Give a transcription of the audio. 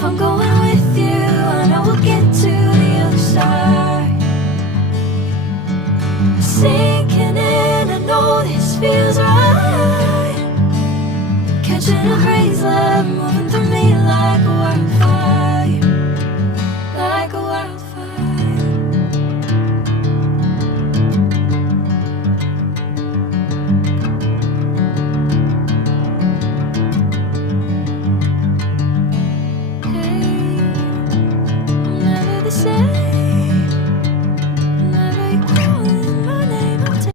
If I'm going with you, I know we'll get to the other side. Sinking in, I know this feels right. Catching a